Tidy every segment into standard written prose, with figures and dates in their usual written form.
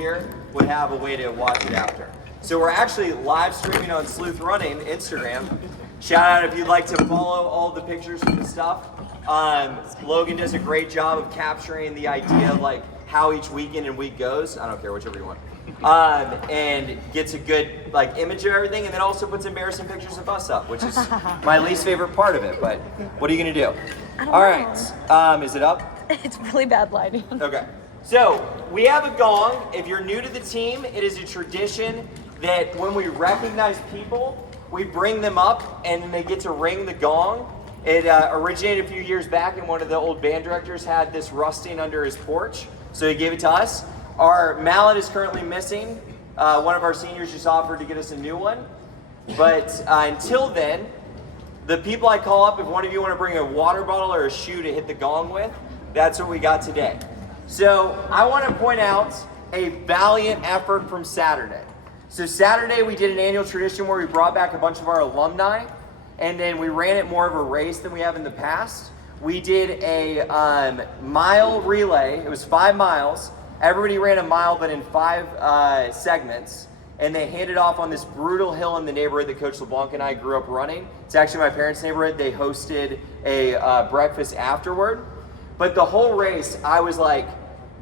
here would have a way to watch it after. So we're actually live streaming on Sleuth Running Instagram. Shout out if you'd like to follow all the pictures from the stuff. Logan does a great job of capturing the idea of like how each weekend and week goes. I don't care, whichever you want. And gets a good like image of everything, and then also puts embarrassing pictures of us up, which is my least favorite part of it. But what are you gonna do? All right. Is it up? It's really bad lighting. Okay. So we have a gong. If you're new to the team, it is a tradition that when we recognize people, we bring them up and they get to ring the gong. It originated a few years back, and one of the old band directors had this rusting under his porch, so he gave it to us. Our mallet is currently missing. One of our seniors just offered to get us a new one. But until then, the people I call up, if one of you want to bring a water bottle or a shoe to hit the gong with, that's what we got today. So I want to point out a valiant effort from Saturday. So Saturday we did an annual tradition where we brought back a bunch of our alumni, and then we ran it more of a race than we have in the past. We did a mile relay. It was 5 miles. Everybody ran a mile, but in 5 segments, and they handed off on this brutal hill in the neighborhood that Coach LeBlanc and I grew up running. It's actually my parents' neighborhood. They hosted a breakfast afterward. But the whole race, I was like,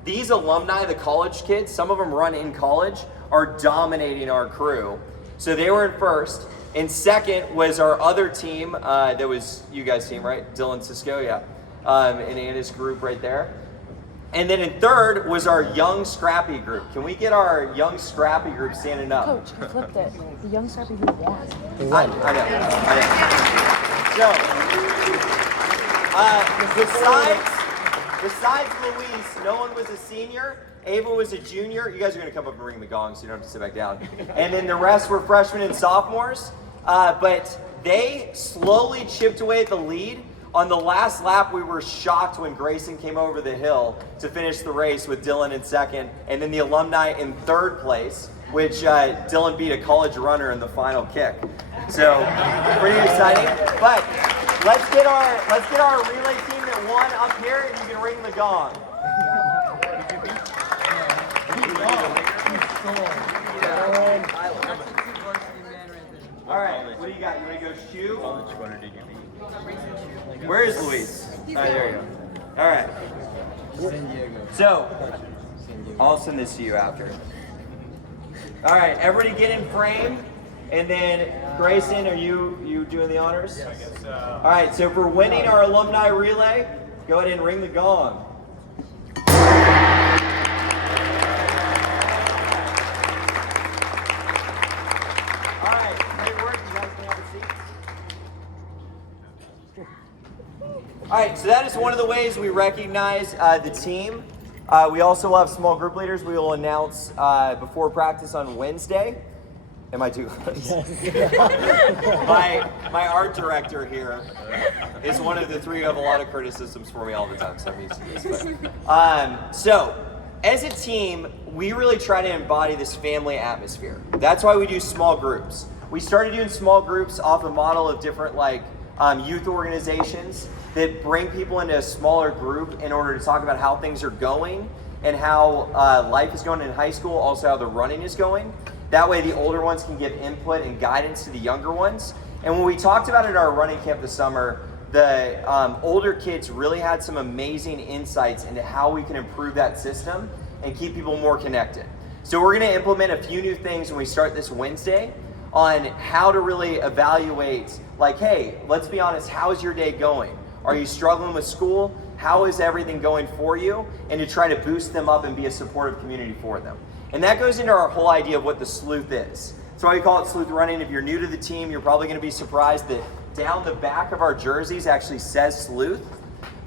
these alumni, the college kids, some of them run in college, are dominating our crew. So they were in first. And second was our other team, that was you guys' team, right? Dylan Cisco, yeah. And Anna's group right there. And then in third was our Young Scrappy group. Can we get our Young Scrappy group standing up? Coach, you flipped it. The Young Scrappy who won. I know. Besides Luis, no one was a senior. Ava was a junior. You guys are going to come up and ring the gong, so you don't have to sit back down. And then the rest were freshmen and sophomores. But they slowly chipped away at the lead. On the last lap, we were shocked when Grayson came over the hill to finish the race with Dylan in second, and then the alumni in third place, which Dylan beat a college runner in the final kick. So pretty exciting. But let's get our relay team that won up here, and you can ring the gong. All right, what do you got? You want to go shoe? Where is Luis? Oh, there you go. All right. So, I'll send this to you after. All right, everybody get in frame. And then, Grayson, are you doing the honors? Yeah, I guess so. All right, so for winning our alumni relay, go ahead and ring the gong. All right, so that is one of the ways we recognize the team. We also will have small group leaders we will announce before practice on Wednesday. Am I too close? my art director here is one of the three who have a lot of criticisms for me all the time, so I'm used to this. So, as a team, we really try to embody this family atmosphere. That's why we do small groups. We started doing small groups off a model of different youth organizations that bring people into a smaller group in order to talk about how things are going and how life is going in high school, also how the running is going. That way the older ones can give input and guidance to the younger ones. And when we talked about it at our running camp this summer, the older kids really had some amazing insights into how we can improve that system and keep people more connected. So we're going to implement a few new things when we start this Wednesday on how to really evaluate, like, hey, let's be honest, how is your day going? Are you struggling with school? How is everything going for you? And to try to boost them up and be a supportive community for them. And that goes into our whole idea of what the Sleuth is. That's why we call it Sleuth Running. If you're new to the team, you're probably going to be surprised that down the back of our jerseys actually says Sleuth.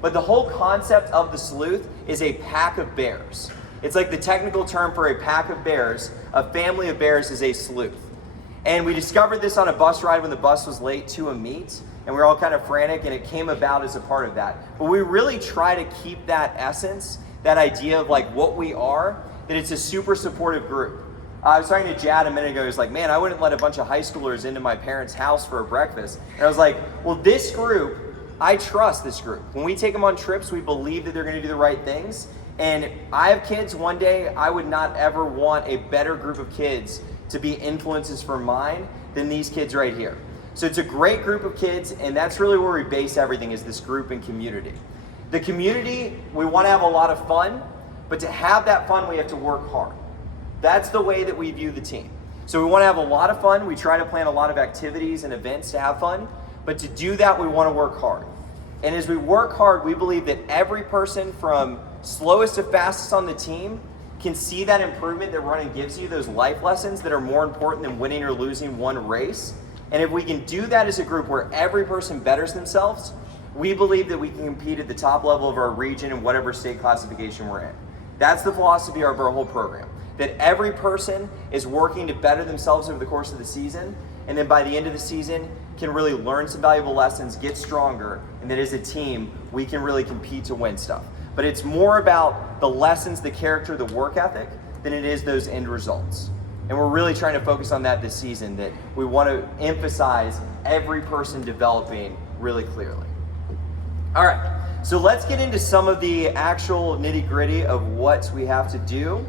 But the whole concept of the Sleuth is a pack of bears. It's like the technical term for a pack of bears. A family of bears is a sleuth. And we discovered this on a bus ride when the bus was late to a meet, and we were all kind of frantic, and it came about as a part of that. But we really try to keep that essence, that idea of like what we are, that it's a super supportive group. I was talking to Jad a minute ago. He was like, man, I wouldn't let a bunch of high schoolers into my parents' house for a breakfast. And I was like, well, this group, I trust this group. When we take them on trips, we believe that they're going to do the right things. And I have kids. One day, I would not ever want a better group of kids to be influences for mine than these kids right here. So it's a great group of kids, and that's really where we base everything, is this group and community. The community, we want to have a lot of fun, but to have that fun, we have to work hard. That's the way that we view the team. So we want to have a lot of fun. We try to plan a lot of activities and events to have fun, but to do that, we want to work hard. And as we work hard, we believe that every person from slowest to fastest on the team can see that improvement that running gives you, those life lessons that are more important than winning or losing one race. And if we can do that as a group where every person betters themselves, we believe that we can compete at the top level of our region in whatever state classification we're in. That's the philosophy of our whole program, that every person is working to better themselves over the course of the season, and then by the end of the season can really learn some valuable lessons, get stronger, and that as a team, we can really compete to win stuff. But it's more about the lessons, the character, the work ethic, than it is those end results. And we're really trying to focus on that this season, that we want to emphasize every person developing really clearly. All right, so let's get into some of the actual nitty-gritty of what we have to do.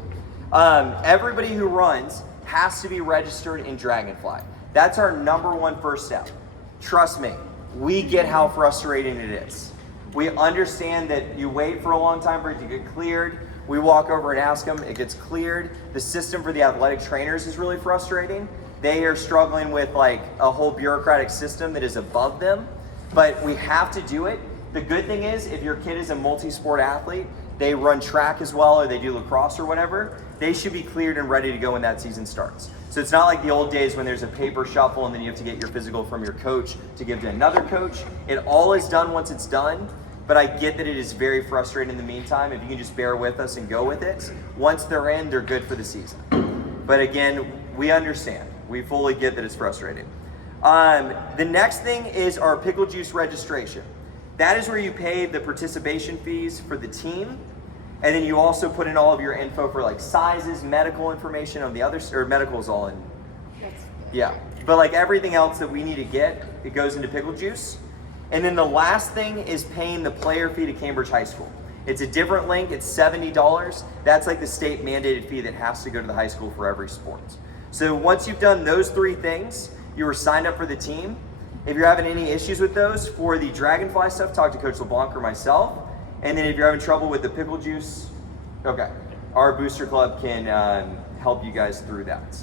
Everybody who runs has to be registered in Dragonfly. That's our number one first step. Trust me, we get how frustrating it is. We understand that you wait for a long time for it to get cleared. We walk over and ask them, it gets cleared. The system for the athletic trainers is really frustrating. They are struggling with like a whole bureaucratic system that is above them, but we have to do it. The good thing is, if your kid is a multi-sport athlete, they run track as well, or they do lacrosse or whatever, they should be cleared and ready to go when that season starts. So it's not like the old days when there's a paper shuffle and then you have to get your physical from your coach to give to another coach. It all is done once it's done, but I get that it is very frustrating in the meantime. If you can just bear with us and go with it, once they're in, they're good for the season. But again, we understand. We fully get that it's frustrating. The next thing is our Pickle Juice registration. That is where you pay the participation fees for the team, and then you also put in all of your info for like sizes, medical information on the other, or medical is all in. Yeah, but like everything else that we need to get, it goes into Pickle Juice. And then the last thing is paying the player fee to Cambridge High School. It's a different link, it's $70. That's like the state mandated fee that has to go to the high school for every sport. So once you've done those three things, you were signed up for the team. If you're having any issues with those, for the Dragonfly stuff, talk to Coach LeBlanc or myself. And then if you're having trouble with the Pickle Juice, okay, our booster club can help you guys through that.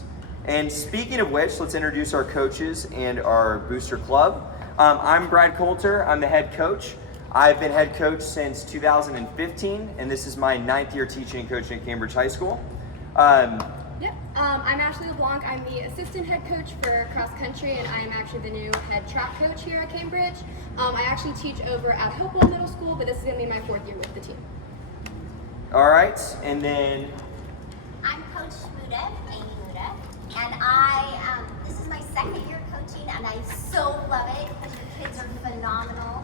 And speaking of which, let's introduce our coaches and our booster club. I'm Brad Coulter, I'm the head coach. I've been head coach since 2015, and this is my 9th year teaching and coaching at Cambridge High School. I'm Ashley LeBlanc. I'm the assistant head coach for cross country, and I'm actually the new head track coach here at Cambridge. I actually teach over at Hopewell Middle School, but this is going to be my 4th year with the team. All right, and then I'm Coach Muda, Amy Muda, and this is my 2nd year coaching, and I so love it because your kids are phenomenal.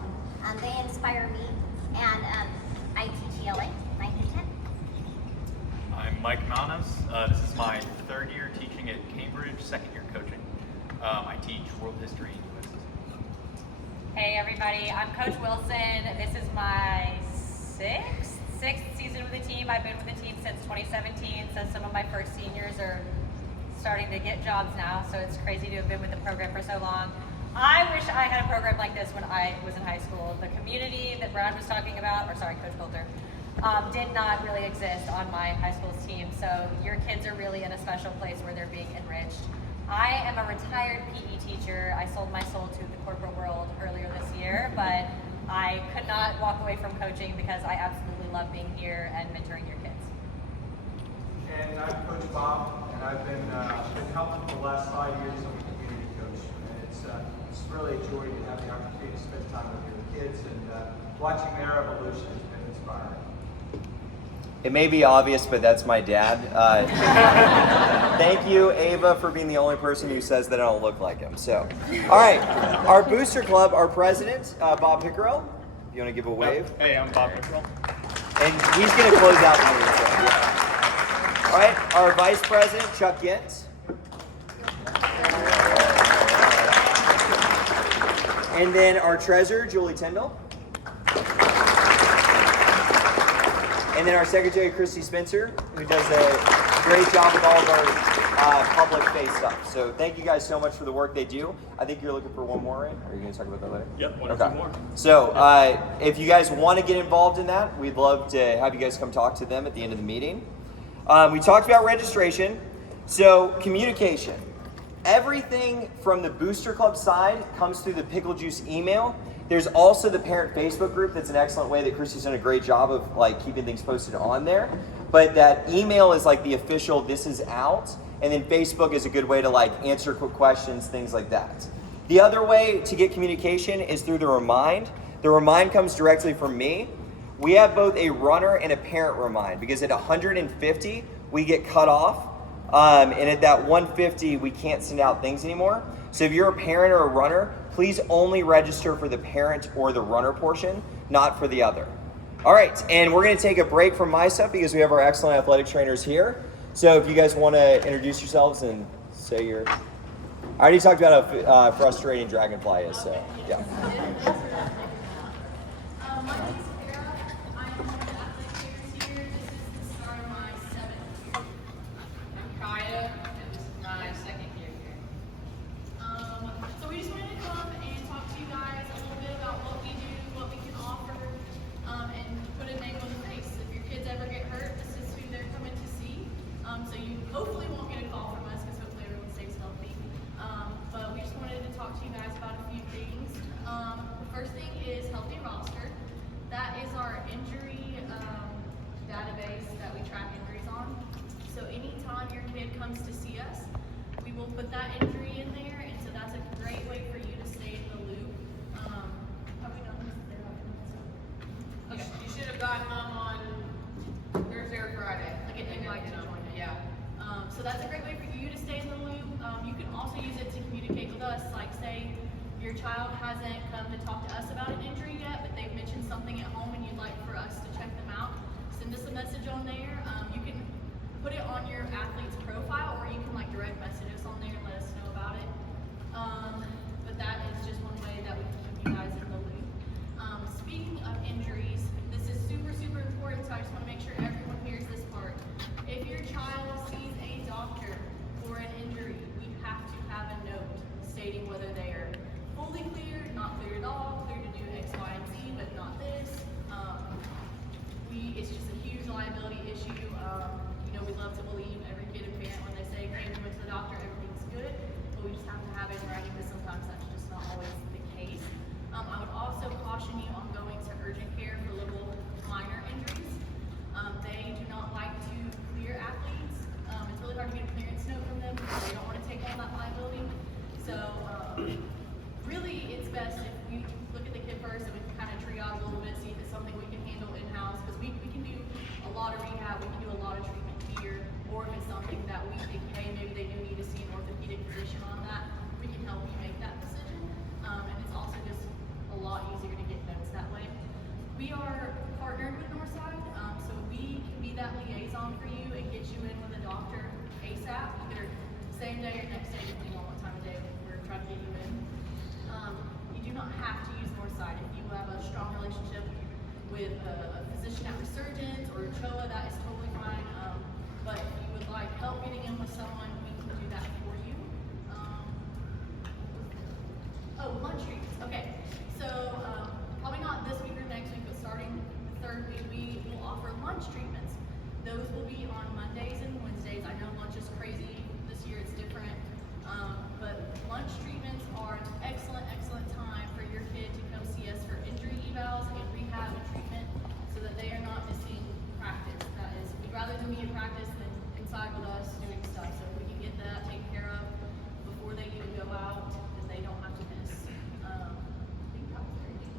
They inspire me, and I teach ELA, 9th and 10th. I'm Mike Manos. This is my 3rd year teaching at Cambridge, 2nd year coaching. I teach world history and U.S. history. Hey everybody, I'm Coach Wilson. This is my sixth season with the team. I've been with the team since 2017, so some of my first seniors are starting to get jobs now, so it's crazy to have been with the program for so long. I wish I had a program like this when I was in high school. The community that Brad was talking about, Coach Coulter, did not really exist on my high school's team, so your kids are really in a special place where they're being enriched. I am a retired PE teacher. I sold my soul to the corporate world earlier this year, but I could not walk away from coaching because I absolutely love being here and mentoring your kids. And I'm Coach Bob, and I've been helping for the last 5 years as a community coach. And it's really a joy to have the opportunity to spend time with your kids, and watching their evolution has been inspiring. it may be obvious, but that's my dad. Thank you, Ava, for being the only person who says that I don't look like him. So, all right, our booster club, our president, Bob Pickerel. You want to give a wave? Hey, I'm Bob Pickerel. And he's going to close out the meeting. So, yeah. All right, our vice president, Chuck Gintz. And then our treasurer, Julie Tyndall. And then our secretary, Christy Spencer, who does a great job with all of our public face stuff. So thank you guys so much for the work they do. I think you're looking for one more, right? Are you going to talk about that later? Yep, one or two more. So if you guys want to get involved in that, we'd love to have you guys come talk to them at the end of the meeting. We talked about registration. So communication. Everything from the Booster Club side comes through the Pickle Juice email. There's also the parent Facebook group. That's an excellent way that Christy's done a great job of like keeping things posted on there. But that email is like the official "this is out," and then Facebook is a good way to like answer quick questions, things like that. The other way to get communication is through the Remind. The Remind comes directly from me. We have both a runner and a parent Remind because at 150 we get cut off, and at that 150 we can't send out things anymore. So if you're a parent or a runner, please only register for the parent or the runner portion, not for the other. All right, and we're going to take a break from my stuff because we have our excellent athletic trainers here. So if you guys want to introduce yourselves and say your... I already talked about how frustrating Dragonfly is, so yeah. My name is Sarah. I am one of the athletic trainers here. This is the start of my 7th year. I'm Kaya, and this is my 2nd year here. So we just wanted to come and talk to you guys a little bit about what we do, what we can offer, and put a name on the face. If your kids ever get hurt, this is who they're coming to see. So you hopefully won't get a call from us because hopefully everyone stays healthy. But we just wanted to talk to you guys about a few things. The first thing is Healthy Roster. That is our injury database that we track injuries on. So anytime your kid comes to see us, we will put that injury in there, and so that's a great way for you to stay in the loop. Have we done this? Okay. You should have gotten them on Thursday or Friday. Like an invite to join it. Yeah. So that's a great way for you to stay in the loop. You can also use it to communicate with us. Like say your child hasn't come to talk to us about an injury yet, but they've mentioned something at home and you'd like for us to check them out. Send us a message on there. You can put it on your athlete's profile, or you can like direct message us on there and let us know about it. But that is just one way that we can keep you guys in the loop. Speaking of injuries, this is super, super important, so I just want to make sure everyone hears this part. If your child sees a doctor for an injury, we have to have a note stating whether they are fully cleared, not cleared at all, cleared to do X, Y, and Z, but not this. It's just a huge liability issue. We love to believe every kid and parent when they say, hey, we went to the doctor, everything's good, but we just have to have it in writing because sometimes that's just not always the case. I would also caution you on going to urgent care for little minor injuries. They do not like to clear athletes. It's really hard to get a clearance note from them because they don't want to take on that liability. So really it's best if we look at the kid first and we can kind of triage a little bit, see if it's something we can handle in-house, because we can do a lot of rehab, we can do a lot of treatment here, or if it's something that we think, hey, maybe they do need to see an orthopedic physician on that, we can help you make that decision. And it's also just a lot easier to get notes that way. We are partnered with Northside, so we can be that liaison for you and get you in with a doctor ASAP, either same day or next day, depending on what time of day we're trying to get you in. You do not have to use Northside. If you have a strong relationship with a physician at Resurgence or CHOA, that is totally fine. But if you would like help getting in with someone, we can do that for you. Lunch treatments. Okay, so probably not this week or next week, but starting the 3rd week, we will offer lunch treatments. Those will be on Mondays and Wednesdays. I know lunch is crazy this year; it's different. But lunch treatments are an excellent, excellent time for your kid to come see us for injury evals and rehab and treatment, so that they are not missing practice. That is, we'd rather them be in practice than inside with us doing stuff. So if we can get that taken care of before they even go out, then they don't have to miss. I think that was everything.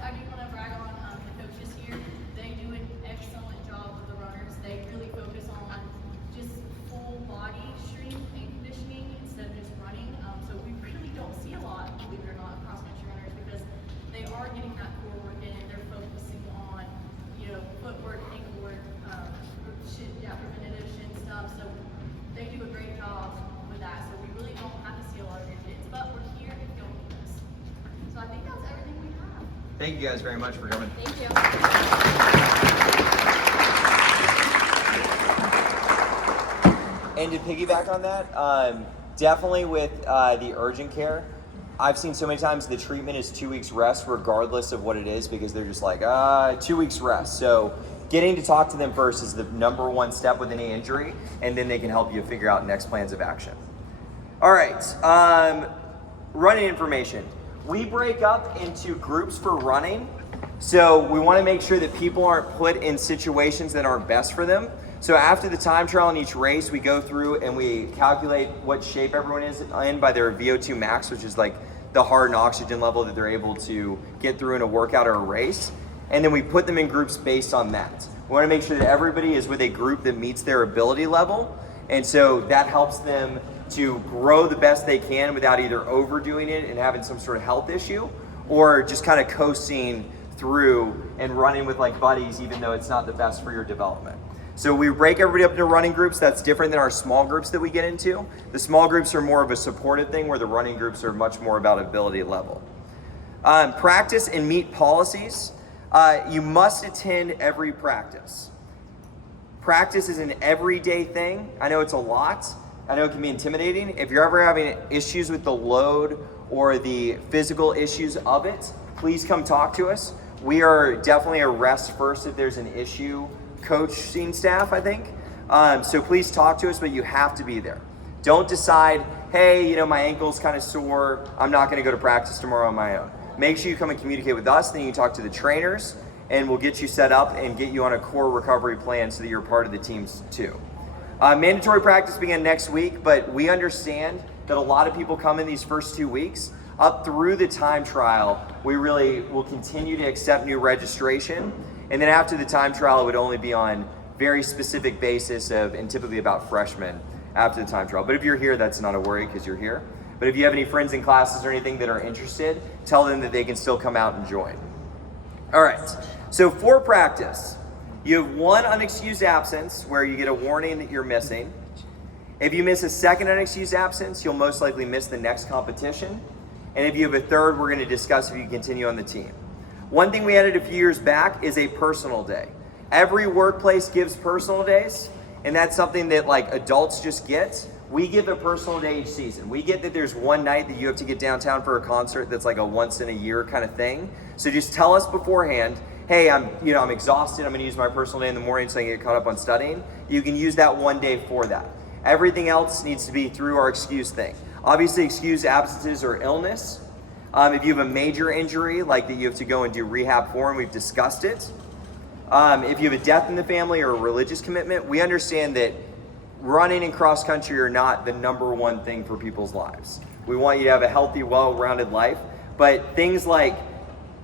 I do want to brag on the coaches here. They do an excellent job with the runners. They really focus on just full body strength and conditioning instead of just running. So we really don't see a lot, believe it or not, cross country runners, because they are getting that core work in and they're focusing on, footwork, ankle work, preventative shin stuff. So they do a great job with that. So we really don't have to see a lot of your kids, but we're here if you'll need us. So I think that's everything we have. Thank you guys very much for coming. Thank you. And to piggyback on that, definitely with the urgent care, I've seen so many times the treatment is 2 weeks rest regardless of what it is, because they're just like, 2 weeks rest. So getting to talk to them first is the number one step with any injury, and then they can help you figure out next plans of action. All right, running information. We break up into groups for running. So we want to make sure that people aren't put in situations that aren't best for them. So after the time trial in each race, we go through and we calculate what shape everyone is in by their VO2 max, which is like the heart and oxygen level that they're able to get through in a workout or a race. And then we put them in groups based on that. We want to make sure that everybody is with a group that meets their ability level. And so that helps them to grow the best they can without either overdoing it and having some sort of health issue, or just kind of coasting through and running with like buddies, even though it's not the best for your development. So we break everybody up into running groups. That's different than our small groups that we get into. The small groups are more of a supportive thing, where the running groups are much more about ability level. Practice and meet policies. You must attend every practice. Practice is an everyday thing. I know it's a lot. I know it can be intimidating. If you're ever having issues with the load or the physical issues of it, please come talk to us. We are definitely a rest first if there's an issue coaching staff, I think. So please talk to us, but you have to be there. Don't decide, hey, my ankle's kind of sore, I'm not going to go to practice tomorrow on my own. Make sure you come and communicate with us, then you can talk to the trainers, and we'll get you set up and get you on a core recovery plan so that you're part of the teams too. Mandatory practice began next week, but we understand that a lot of people come in these first 2 weeks. Up through the time trial, we really will continue to accept new registration. And then after the time trial, it would only be on very specific basis and typically about freshmen after the time trial. But if you're here, that's not a worry because you're here. But if you have any friends in classes or anything that are interested, tell them that they can still come out and join. All right, so for practice, you have one unexcused absence where you get a warning that you're missing. If you miss a second unexcused absence, you'll most likely miss the next competition. And if you have a third, we're going to discuss if you continue on the team. One thing we added a few years back is a personal day. Every workplace gives personal days, and that's something that like adults just get. We give a personal day each season. We get that there's one night that you have to get downtown for a concert that's like a once in a year kind of thing. So just tell us beforehand, hey, I'm exhausted, I'm gonna use my personal day in the morning so I can get caught up on studying. You can use that one day for that. Everything else needs to be through our excuse thing. Obviously, excused absences or illness. If you have a major injury, like that you have to go and do rehab for, and we've discussed it. If you have a death in the family or a religious commitment, we understand that running and cross country are not the number one thing for people's lives. We want you to have a healthy, well-rounded life, but things like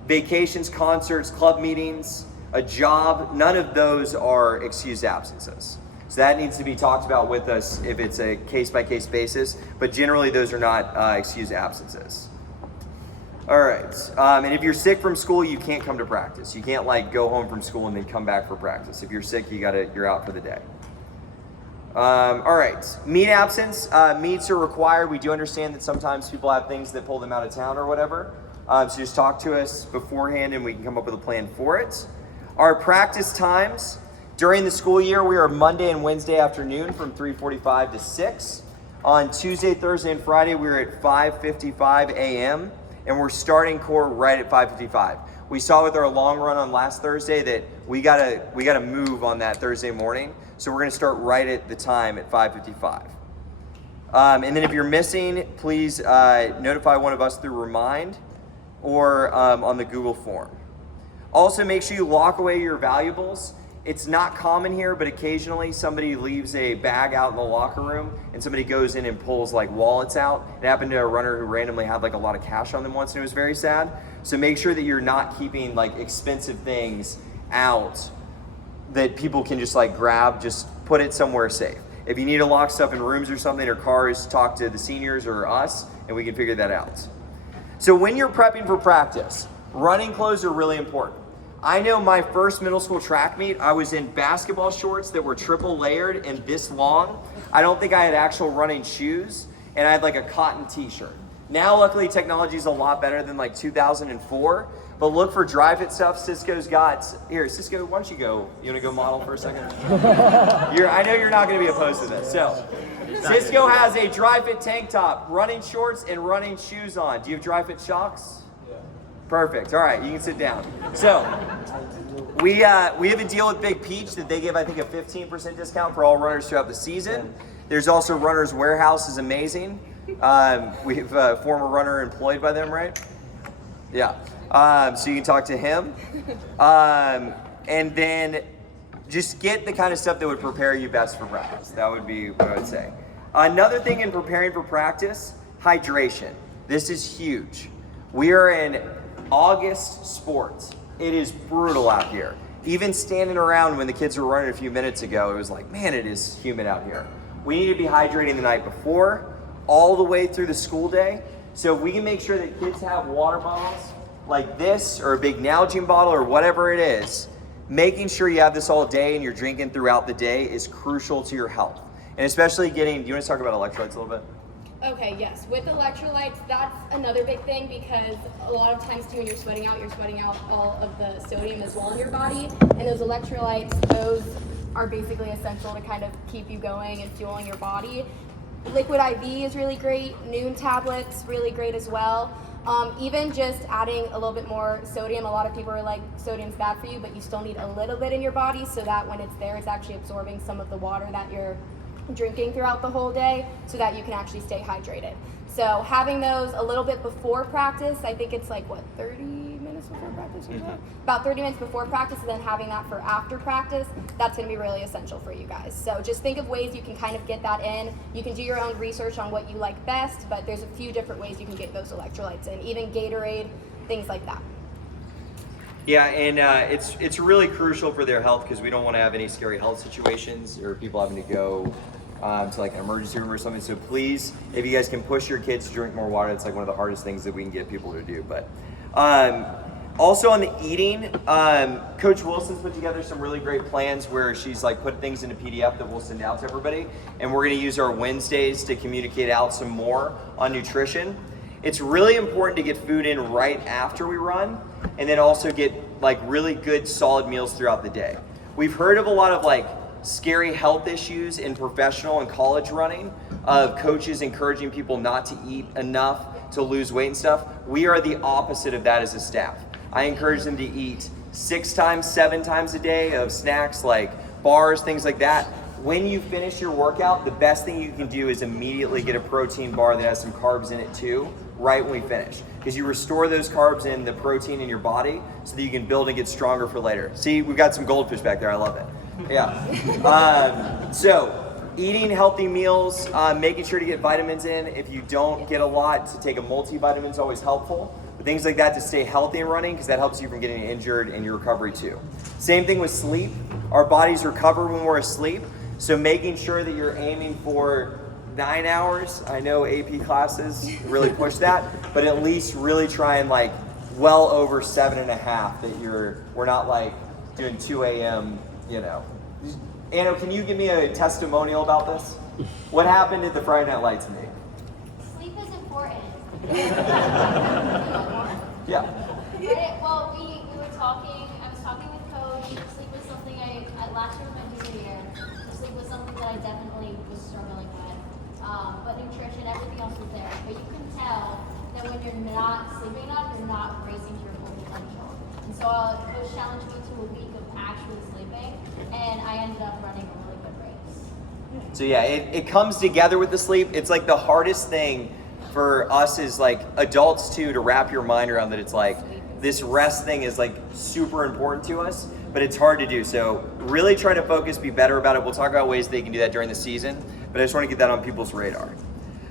vacations, concerts, club meetings, a job, none of those are excused absences. So that needs to be talked about with us if it's a case-by-case basis, but generally those are not excused absences. All right, and if you're sick from school, you can't come to practice. You can't like go home from school and then come back for practice. If you're sick, you're out for the day. All right, meet absence. Meets are required. We do understand that sometimes people have things that pull them out of town or whatever. So just talk to us beforehand and we can come up with a plan for it. Our practice times. During the school year, we are Monday and Wednesday afternoon from 3:45 to 6. On Tuesday, Thursday, and Friday, we're at 5:55 a.m. and we're starting core right at 5:55. We saw with our long run on last Thursday that we gotta move on that Thursday morning. So we're gonna start right at the time at 5:55. And then if you're missing, please notify one of us through Remind or on the Google form. Also, make sure you lock away your valuables. It's not common here, but occasionally somebody leaves a bag out in the locker room and somebody goes in and pulls like wallets out. It happened to a runner who randomly had like a lot of cash on them once and it was very sad. So make sure that you're not keeping like expensive things out that people can just like grab, just put it somewhere safe. If you need to lock stuff in rooms or something or cars, talk to the seniors or us and we can figure that out. So when you're prepping for practice, running clothes are really important. I know my first middle school track meet, I was in basketball shorts that were triple layered and this long. I don't think I had actual running shoes, and I had like a cotton t-shirt. Now, luckily, technology is a lot better than like 2004. But look for dry fit stuff. Cisco's got here. Cisco, why don't you go? You want to go model for a second? I know you're not going to be opposed to this. So, Cisco has a dry fit tank top, running shorts, and running shoes on. Do you have dry fit shocks? Yeah. Perfect. All right, you can sit down. So, we have a deal with Big Peach that they give, I think, a 15% discount for all runners throughout the season. There's also Runner's Warehouse is amazing. We have a former runner employed by them, right? Yeah. So you can talk to him. And then just get the kind of stuff that would prepare you best for practice. That would be what I would say. Another thing in preparing for practice, hydration. This is huge. We are in August sports. It is brutal out here. Even standing around when the kids were running a few minutes ago, it was like, man, it is humid out here. We need to be hydrating the night before, all the way through the school day. So if we can make sure that kids have water bottles like this, or a big Nalgene bottle, or whatever it is, making sure you have this all day and you're drinking throughout the day is crucial to your health. And especially do you want to talk about electrolytes a little bit? Okay, yes. With electrolytes, that's another big thing because a lot of times too when you're sweating out all of the sodium as well in your body. And those electrolytes, those are basically essential to kind of keep you going and fueling your body. Liquid IV is really great. Noon tablets, really great as well. Even just adding a little bit more sodium. A lot of people are like, sodium's bad for you, but you still need a little bit in your body so that when it's there, it's actually absorbing some of the water that you're drinking throughout the whole day so that you can actually stay hydrated. So having those a little bit before practice, I think it's like, 30 minutes before practice or so? About 30 minutes before practice, and then having that for after practice, that's gonna be really essential for you guys. So just think of ways you can kind of get that in. You can do your own research on what you like best, but there's a few different ways you can get those electrolytes in, even Gatorade, things like that. Yeah, and it's really crucial for their health because we don't want to have any scary health situations or people having to go to like an emergency room or something. So please, if you guys can push your kids to drink more water, it's like one of the hardest things that we can get people to do. But also on the eating, Coach Wilson's put together some really great plans where she's like put things in a PDF that we'll send out to everybody. And we're going to use our Wednesdays to communicate out some more on nutrition. It's really important to get food in right after we run and then also get like really good solid meals throughout the day. We've heard of a lot of like scary health issues in professional and college running of coaches encouraging people not to eat enough to lose weight and stuff. We are the opposite of that as a staff. I encourage them to eat 6 times, 7 times a day of snacks like bars, things like that. When you finish your workout, the best thing you can do is immediately get a protein bar that has some carbs in it too, right when we finish. Because you restore those carbs and the protein in your body so that you can build and get stronger for later. See, we've got some goldfish back there, I love it. Yeah. So, eating healthy meals, making sure to get vitamins in. If you don't get a lot, to take a multivitamin is always helpful. But things like that to stay healthy and running because that helps you from getting injured in your recovery too. Same thing with sleep. Our bodies recover when we're asleep. So making sure that you're aiming for 9 hours. I know AP classes really push that, but at least really try and like well over 7.5 that we're not like doing 2 a.m., you know. Anno, can you give me a testimonial about this? What happened at the Friday Night Lights meeting? Sleep is important. Yeah. Well, we were talking, I was talking with Coach. Sleep was something last year was my junior year. Sleep was something that I definitely was struggling with. But nutrition, everything else was there. But you can tell that when you're not sleeping enough, you're not racing to your full potential. And so Coach challenged me to a week of actually sleeping, and I ended up running a really good race. So yeah, it comes together with the sleep. It's like the hardest thing for us is like adults too, to wrap your mind around that it's like this rest thing is like super important to us, but it's hard to do. So really try to focus, be better about it. We'll talk about ways they can do that during the season, but I just want to get that on people's radar.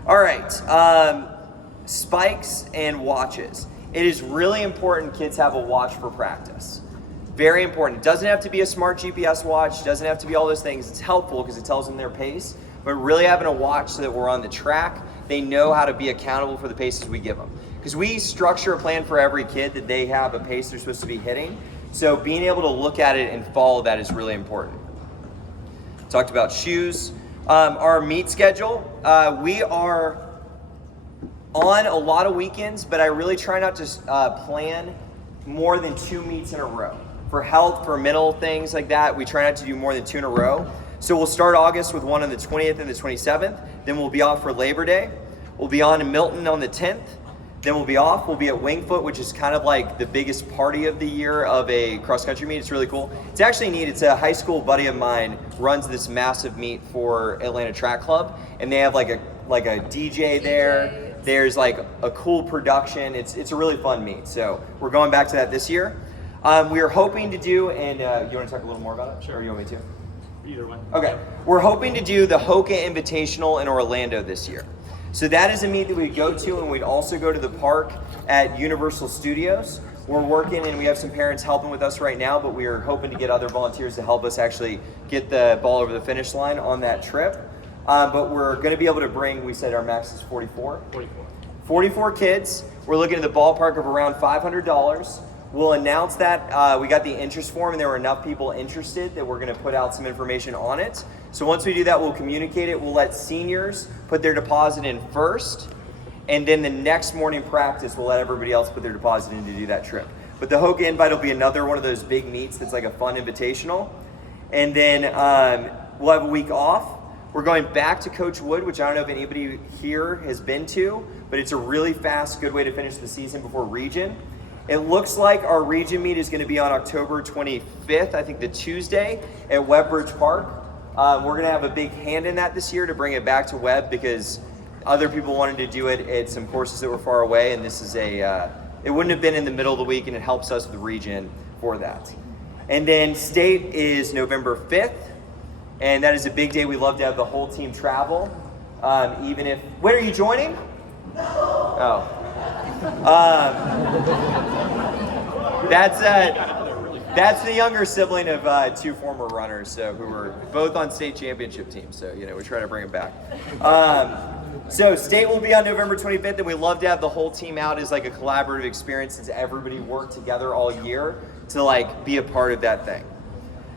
All right, spikes and watches. It is really important kids have a watch for practice. Very important. It doesn't have to be a smart GPS watch, doesn't have to be all those things. It's helpful because it tells them their pace, but really having a watch so that we're on the track, they know how to be accountable for the paces we give them. Because we structure a plan for every kid that they have a pace they're supposed to be hitting. So being able to look at it and follow that is really important. Talked about shoes. Our meet schedule. We are on a lot of weekends, but I really try not to plan more than 2 meets in a row. For health, for mental things like that, we try not to do more than 2 in a row. So we'll start August with one on the 20th and the 27th. Then we'll be off for Labor Day. We'll be on in Milton on the 10th. Then we'll be off. We'll be at Wingfoot, which is kind of like the biggest party of the year of a cross-country meet. It's really cool. It's actually neat. It's a high school buddy of mine runs this massive meet for Atlanta Track Club, and they have like a DJ there. There's like a cool production. It's a really fun meet. So we're going back to that this year. We are hoping to do, and you want to talk a little more about it? Sure. Or you want me to? Either way. Okay. We're hoping to do the Hoka Invitational in Orlando this year. So that is a meet that we go to, and we'd also go to the park at Universal Studios. We're working, and we have some parents helping with us right now, but we are hoping to get other volunteers to help us actually get the ball over the finish line on that trip. But we're going to be able to bring, we said our max is 44? 44 kids. We're looking at the ballpark of around $500. We'll announce that. We got the interest form, and there were enough people interested that we're going to put out some information on it. So once we do that, we'll communicate it. We'll let seniors put their deposit in first, and then the next morning practice, we'll let everybody else put their deposit in to do that trip. But the Hoka Invite will be another one of those big meets that's like a fun invitational. And then we'll have a week off. We're going back to Coach Wood, which I don't know if anybody here has been to, but it's a really fast, good way to finish the season before region. It looks like our region meet is going to be on October 25th, I think the Tuesday, at Webbridge Park. We're going to have a big hand in that this year to bring it back to Webb because other people wanted to do it at some courses that were far away, and this is it wouldn't have been in the middle of the week, and it helps us with the region for that. And then state is November 5th, and that is a big day. We love to have the whole team travel, even if, when are you joining? Oh. That's the younger sibling of 2 former runners, so who were both on state championship teams. So we try to bring them back. So state will be on November 25th, and we love to have the whole team out as like a collaborative experience since everybody worked together all year to like be a part of that thing.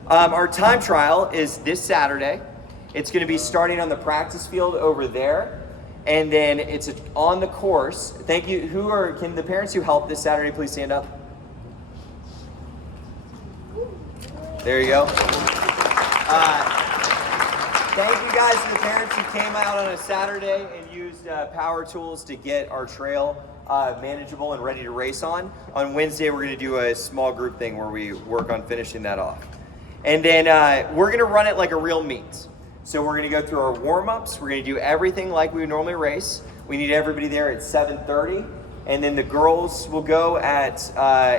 Our time trial is this Saturday. It's going to be starting on the practice field over there. And then it's on the course. Thank you. Can the parents who helped this Saturday please stand up? There you go. Thank you guys to the parents who came out on a Saturday and used power tools to get our trail manageable and ready to race on. On Wednesday, we're going to do a small group thing where we work on finishing that off. And then we're going to run it like a real meet. So we're going to go through our warm-ups. We're going to do everything like we would normally race. We need everybody there at 7:30. And then the girls will go at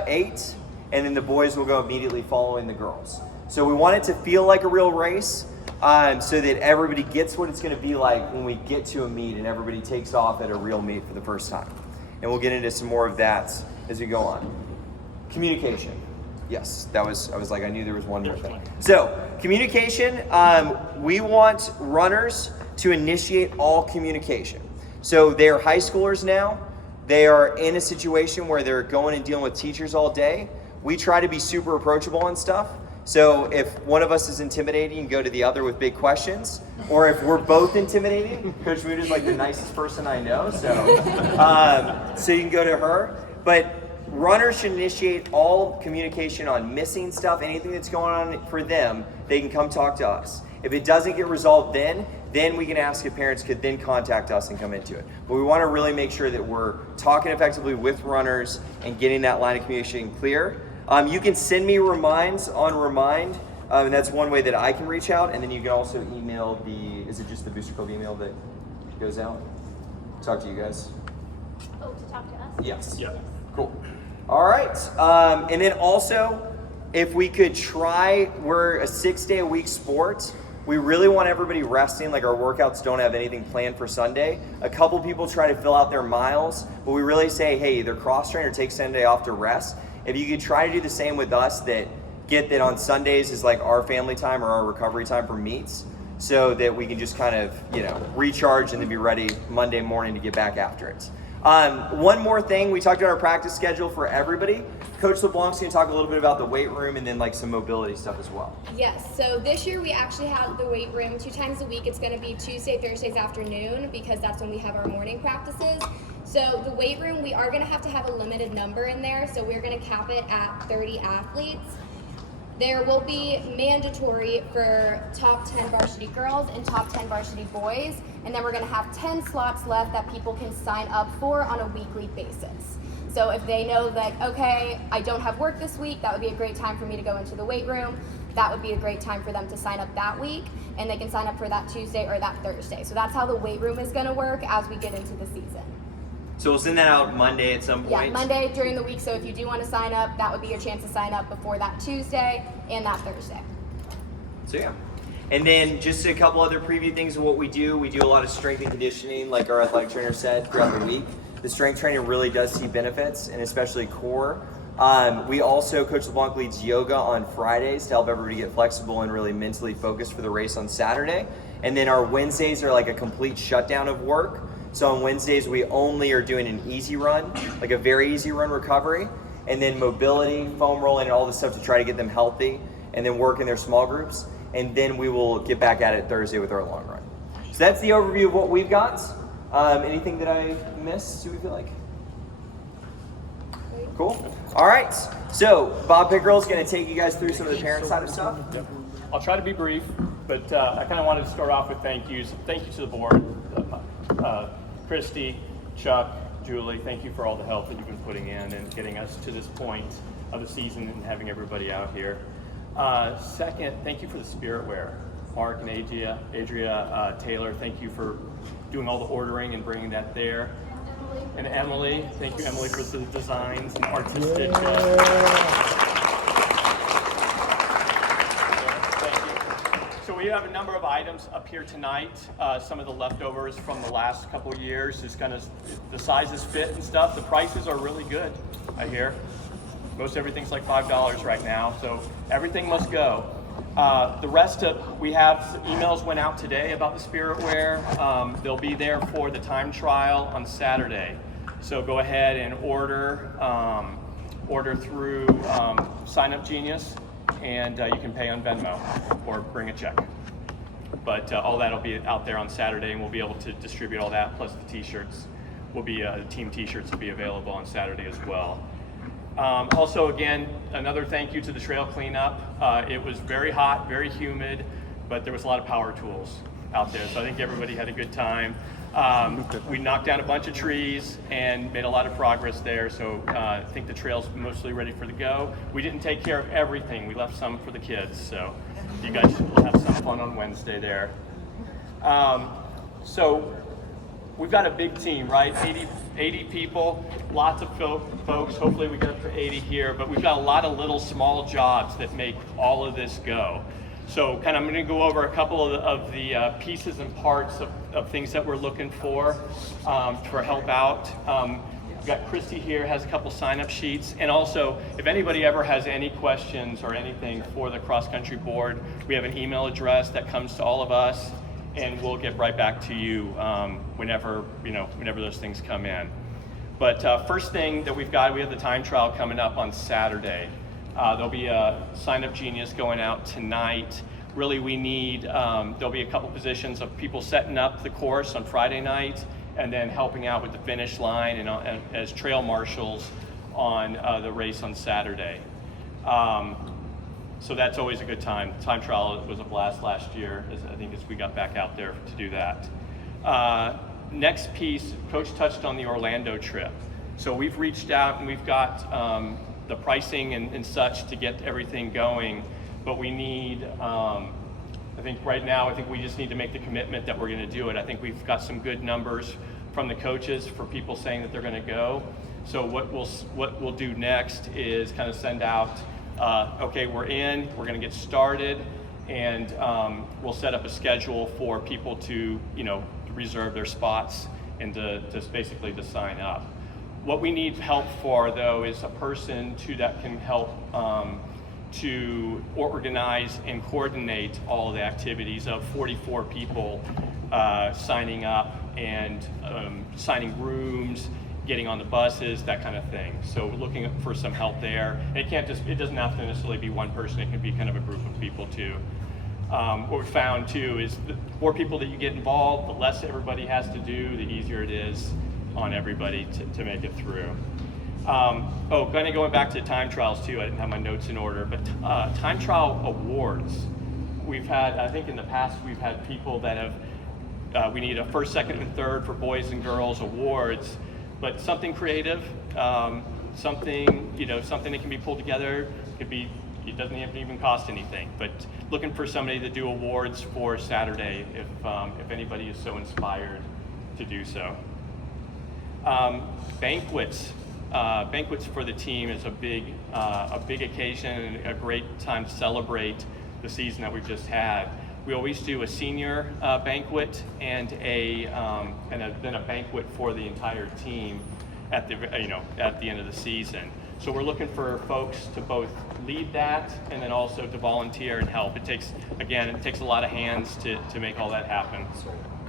8. And then the boys will go immediately following the girls. So we want it to feel like a real race so that everybody gets what it's going to be like when we get to a meet and everybody takes off at a real meet for the first time. And we'll get into some more of that as we go on. Communication. Yes, I knew there was one more thing. So, communication, we want runners to initiate all communication. So they're high schoolers now. They are in a situation where they're going and dealing with teachers all day. We try to be super approachable and stuff. So if one of us is intimidating, go to the other with big questions. Or if we're both intimidating, Coach Mood is like the nicest person I know. So you can go to her. But runners should initiate all communication on missing stuff, anything that's going on for them, they can come talk to us. If it doesn't get resolved then we can ask if parents could then contact us and come into it. But we want to really make sure that we're talking effectively with runners and getting that line of communication clear. You can send me reminds on Remind, and that's one way that I can reach out. And then you can also email is it just the Booster Club email that goes out? Talk to you guys. Oh, to talk to us? Yes. Yeah. Cool. All right. And then also, if we could try, we're a 6-day-a-week sport. We really want everybody resting, like our workouts don't have anything planned for Sunday. A couple people try to fill out their miles, but we really say, hey, either cross-train or take Sunday off to rest. If you could try to do the same with us, that get that on Sundays is like our family time or our recovery time for meets, so that we can just kind of, recharge and then be ready Monday morning to get back after it. One more thing, we talked about our practice schedule for everybody. Coach LeBlanc's going to talk a little bit about the weight room and then like some mobility stuff as well. Yes, so this year we actually have the weight room 2 times a week. It's going to be Tuesday, Thursdays afternoon because that's when we have our morning practices. So the weight room, we are gonna have to have a limited number in there, so we're gonna cap it at 30 athletes. There will be mandatory for top 10 varsity girls and top 10 varsity boys, and then we're gonna have 10 slots left that people can sign up for on a weekly basis. So if they know that, okay, I don't have work this week, that would be a great time for me to go into the weight room. That would be a great time for them to sign up that week, and they can sign up for that Tuesday or that Thursday. So that's how the weight room is gonna work as we get into the season. So we'll send that out Monday at some point. Yeah, Monday during the week, so if you do want to sign up, that would be your chance to sign up before that Tuesday and that Thursday. So yeah. And then just a couple other preview things of what we do. We do a lot of strength and conditioning, like our athletic trainer said, throughout the week. The strength training really does see benefits, and especially core. We also, Coach LeBlanc leads yoga on Fridays to help everybody get flexible and really mentally focused for the race on Saturday. And then our Wednesdays are like a complete shutdown of work. So on Wednesdays, we only are doing an easy run, like a very easy run recovery, and then mobility, foam rolling, and all this stuff to try to get them healthy, and then work in their small groups. And then we will get back at it Thursday with our long run. So that's the overview of what we've got. Anything that I missed, do we feel like? Cool. All right. So Bob Pickerel is going to take you guys through some of the parent side of stuff. Yep. I'll try to be brief, but I kind of wanted to start off with thank yous. Thank you to the board, Christy, Chuck, Julie. Thank you for all the help that you've been putting in and getting us to this point of the season and having everybody out here. Second, thank you for the spirit wear. Mark and Adria Taylor, thank you for doing all the ordering and bringing that there. And Emily, thank you, Emily, for the designs and artistic. So we have a number of items up here tonight. Some of the leftovers from the last couple of years, just kind of the sizes fit and stuff. The prices are really good, I hear. Most everything's like $5 right now, so everything must go. The rest of, we have emails went out today about the spirit wear. They'll be there for the time trial on Saturday. So go ahead and order through Sign Up Genius, and you can pay on Venmo or bring a check. But all that will be out there on Saturday, and we'll be able to distribute all that, plus the t-shirts will be, the team t-shirts will be available on Saturday as well. Also, again, another thank you to the trail cleanup. It was very hot, very humid, but there was a lot of power tools out there, so I think everybody had a good time. We knocked down a bunch of trees and made a lot of progress there, so I think the trail's mostly ready for the go. We didn't take care of everything. We left some for the kids, so you guys will have some fun on Wednesday there. So we've got a big team, right? 80 people, lots of folks. Hopefully we get up to 80 here, but we've got a lot of little small jobs that make all of this go. So I'm going to go over a couple of the pieces and parts of things that we're looking for help out. We've got Christy here, has a couple sign-up sheets. And also, if anybody ever has any questions or anything for the cross-country board, we have an email address that comes to all of us, and we'll get right back to you whenever those things come in. But first thing that we have the time trial coming up on Saturday. There'll be a Sign Up Genius going out tonight. Really, we need, there'll be a couple positions of people setting up the course on Friday night and then helping out with the finish line and as trail marshals on the race on Saturday. So that's always a good time. Time trial was a blast last year, as we got back out there to do that. Next piece, Coach touched on the Orlando trip. So we've reached out and we've got the pricing and such to get everything going, but we need, I think right now, we just need to make the commitment that we're gonna do it. I think we've got some good numbers from the coaches for people saying that they're gonna go. So what we'll do next is kind of send out, okay, we're in, we're gonna get started, and we'll set up a schedule for people to, reserve their spots and to basically to sign up. What we need help for, though, is a person that can help to organize and coordinate all the activities of 44 people signing up and signing rooms, getting on the buses, that kind of thing. So we're looking for some help there. It doesn't have to necessarily be one person, it can be kind of a group of people too. What we found too is the more people that you get involved, the less everybody has to do, the easier it is on everybody to make it through. Kind of going back to time trials too, I didn't have my notes in order, but time trial awards. We've had, I think in the past, we've had people that have, we need a first, second, and third for boys and girls awards, but something creative, something that can be pulled together, could be, it doesn't even cost anything, but looking for somebody to do awards for Saturday if anybody is so inspired to do so. Banquets. Banquets for the team is a big occasion and a great time to celebrate the season that we've just had. We always do a senior banquet and then a banquet for the entire team at the end of the season. So we're looking for folks to both lead that and then also to volunteer and help. It takes a lot of hands to make all that happen.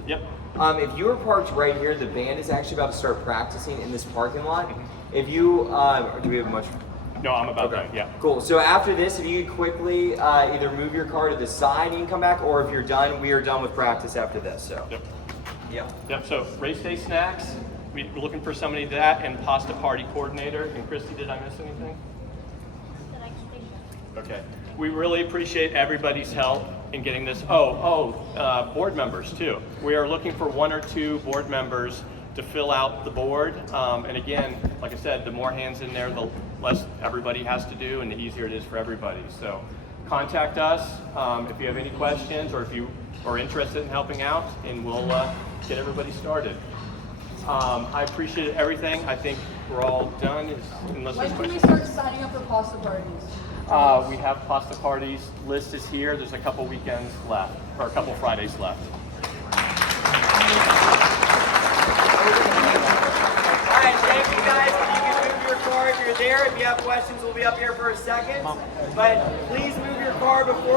Yep. If you were parked right here, the band is actually about to start practicing in this parking lot. If you, do we have much? No, I'm about done, yeah. Cool, so after this, if you could quickly either move your car to the side and you can come back, or if you're done, we are done with practice after this, so. Yep. Yeah. Yep, so race day snacks, we're looking for somebody to that, and pasta party coordinator. And Christy, did I miss anything? That I can think of. Okay. We really appreciate everybody's help in getting this. Board members too. We are looking for 1 or 2 board members to fill out the board. And again, like I said, the more hands in there, the less everybody has to do and the easier it is for everybody. So contact us if you have any questions or if you are interested in helping out, and we'll get everybody started. I appreciate everything. I think we're all done. Unless When there's can we questions. start signing up for pasta parties? We have pasta parties. List is here. There's a couple weekends left, or a couple Fridays left. All right, thank you guys. You can move your car if you're there. If you have questions, we'll be up here for a second. But please move your car before